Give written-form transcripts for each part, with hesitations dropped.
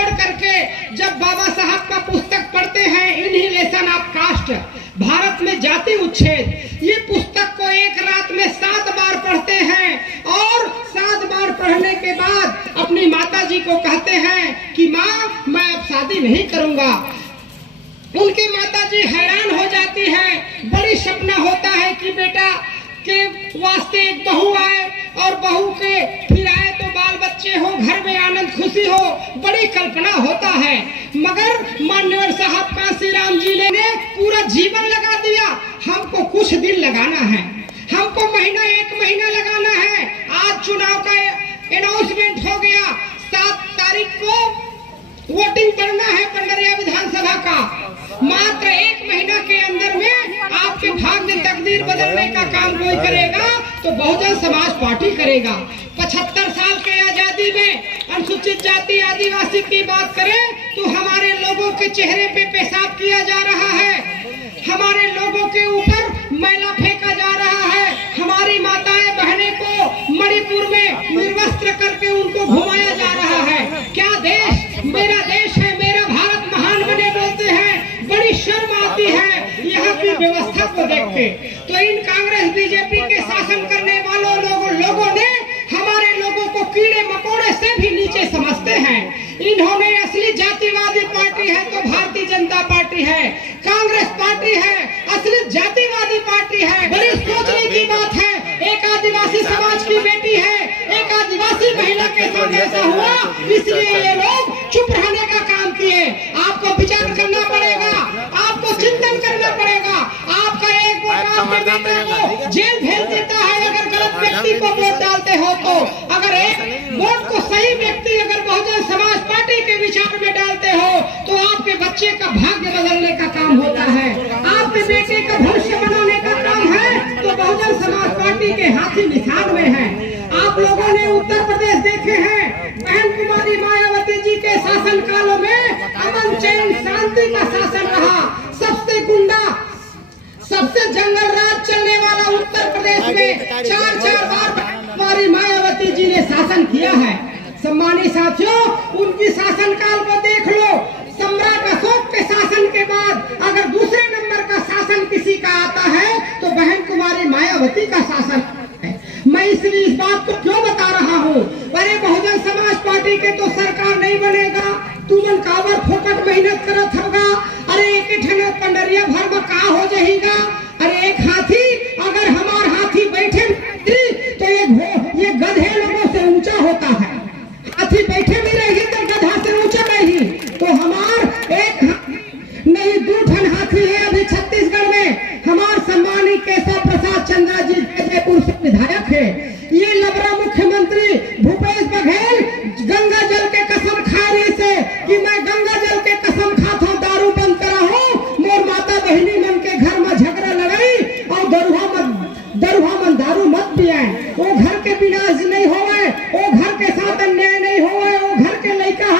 छोड़ करके जब बाबा साहब का पुस्तक पढ़ते हैं इनहिलेशन ऑफ कास्ट, भारत में जाति उच्छेद, ये पुस्तक को एक रात में 7 बार पढ़ते हैं और 7 बार पढ़ने के बाद अपनी माता जी को कहते हैं कि माँ मैं अब शादी नहीं करूंगा। उनकी माता जी हैरान हो जाती है, बड़ी सपना होता है कि बेटा के वास्ते एक बहू आए और बहू के फिर आए तो बाल बच्चे हो, घर में आनंद खुशी हो, बड़ी कल्पना होता है। मगर मान्यवर साहब कांशीराम जी ने पूरा जीवन लगा दिया, हमको कुछ दिन लगाना है, हमको महीना 1 महीना लगाना है। आज चुनाव का अनाउंसमेंट हो गया, 7 तारीख को वोटिंग करना है पंडरिया विधानसभा का। मात्र 1 महीना के अंदर में आपके भाग्य तकदीर बदलने का काम कोई करेगा तो बहुजन समाज पार्टी करेगा। 75 साल के आजादी में अनुसूचित जाति आदिवासी की बात करें तो हमारे लोगों के चेहरे पे पेशाब किया जा रहा है, हमारे लोगों के ऊपर मैला फेंका जा रहा है, हमारी माताएं बहनें को मणिपुर में निर्वस्त्र करके उनको घुमाया जा रहा है। क्या देश मेरा देश है, मेरा भारत महान बने बोलते हैं, बड़ी शर्म आती है यहाँ की व्यवस्था को देख के। तो इन कांग्रेस बीजेपी के शासन करने वालों लोगों ने हमारे लोगों को कीड़े मकोड़े से भी नीचे समझते हैं। इन्होंने असली जातिवादी पार्टी है तो भारतीय जनता पार्टी है, कांग्रेस पार्टी है असली जातिवादी पार्टी है। बड़ी सोचने की बात है, एक आदिवासी समाज की बेटी है, एक आदिवासी महिला के साथ ऐसा हुआ, इसलिए ये लोग चुप रहने का काम किए। आपको विचार करना पड़ेगा, आपको चिंतन करना पड़ेगा। आपका एक वोट आपके बेटे को जेल भेज देता है अगर गलत व्यक्ति को वोट डालते हो तो। अगर एक वोट को सही व्यक्ति अगर बहुजन समाज पार्टी के विचार में डालते हो तो आपके बच्चे का भाग्य बदलने का काम होता है, आपके बेटे का भविष्य बनाने का काम है तो बहुजन समाज पार्टी के हाथी निशान में है। आप लोगों ने उत्तर प्रदेश देखे हैं, बहन कुमारी मायावती जी के शासन कालों में अमन चैन शांति का शासन रहा। सबसे गुंडा सबसे जंगल राज चलने वाला उत्तर प्रदेश में 4 बार कुमारी मायावती जी ने शासन किया है। सम्मानित साथियों, उनकी शासन काल को देख लो। सम्राट अशोक के शासन के बाद अगर दूसरे नंबर का शासन किसी का आता है तो बहन कुमारी मायावती का शासन है। मैं इसलिए इस बात को क्यों बता रहा हूँ, अरे बहुजन समाज पार्टी के तो सरकार नहीं बनेगा, तुमन कावर फोकट मेहनत करत होगा, अरे एक ठन पंडरिया भर में का हो जाएगा। अरे एक हाथी अगर हमार हाथी बैठे तो ये गधे लोगों से ऊंचा होता है, हाथी बैठे भी रही तो गधा से ऊंचा नहीं। तो हमार एक नहीं 2 ठन हाथी है अभी छत्तीसगढ़ में। हमार सम्मानित केशव प्रसाद चंद्रा जी जयपुर से विधायक है, ये लबरा मुख्यमंत्री भूपेश बघेल गंगा जल के कसम खाने से कि मैं गंगा जल के कसम खाता हूँ, दारू बंद करा हूँ, मोर माता बहनी मन के घर में झगड़ा लगाई और दरुहा मन दारू मत पियाए, वो घर के विनाश नहीं होवे, वो घर के साथ अन्याय नहीं होवे, वो घर के लड़का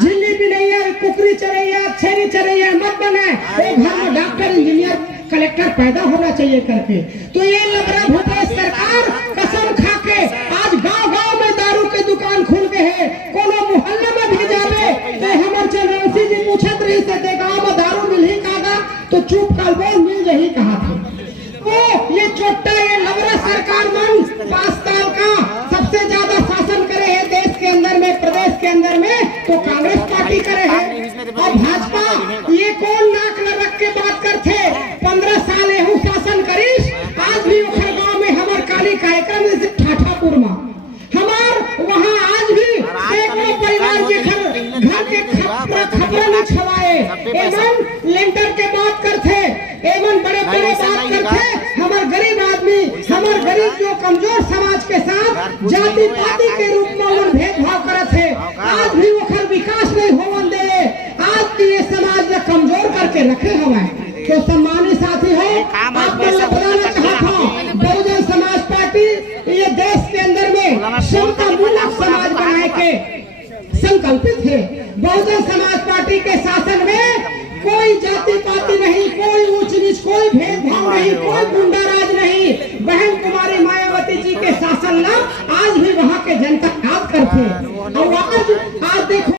झिल्ली भी नहीं है, कुकरी चरैया छेरी चरैया मत बने, वो घर में डॉक्टर इंजीनियर कलेक्टर पैदा होना चाहिए करके। तो ये लबरा भूपेश सरकार कसम खा के आज गांव-गांव में दारू के दुकान खुल गए हैं, कोनो मोहल्ले में भी जावे तो हमर चरौसी जी पूछत रही से गांव में दारू मिल ही कागा तो चुप कर बोल मिल जही कहा थे। वो ये चोट्टा ये लबरा सरकार मन 5 साल का सबसे ज्यादा शासन करे है देश के अंदर में, प्रदेश के अंदर में तो कांग्रेस पार्टी करे है। और भाजपा ये कौन नाक न रख के बात करते, 15 साल एहू शासन करीस, आज भी उखर गांव में हमार काली कार्यक्रम जैसे ठाठापुर में हमार वहाँ आज भी सैकड़ों परिवार के घर के खपरा न छवाए, एवं लेंटर के बात करते, एवं बड़े बात करते। हमार गरीब आदमी, हमार गरीब जो कमजोर समाज के साथ जाति पाति के रूप में उन भेदभाव करते है, आज भी उखर विकास नहीं होवन दे, आज भी ये समाज ने कमजोर करके रखे हुए। तो सम्मानित साथी हो, आपको मैं बताना चाहता हूँ, बहुजन समाज पार्टी ये देश के अंदर में समतामूलक समाज बनाए के संकल्पित है। बहुजन समाज पार्टी के शासन में कोई जाति पाति नहीं, कोई ऊंच नीच, कोई भेदभाव नहीं, कोई गुंडाराज नहीं। बहन कुमारी मायावती जी के शासन ना आज भी वहाँ के जनता याद करते। और आज देखो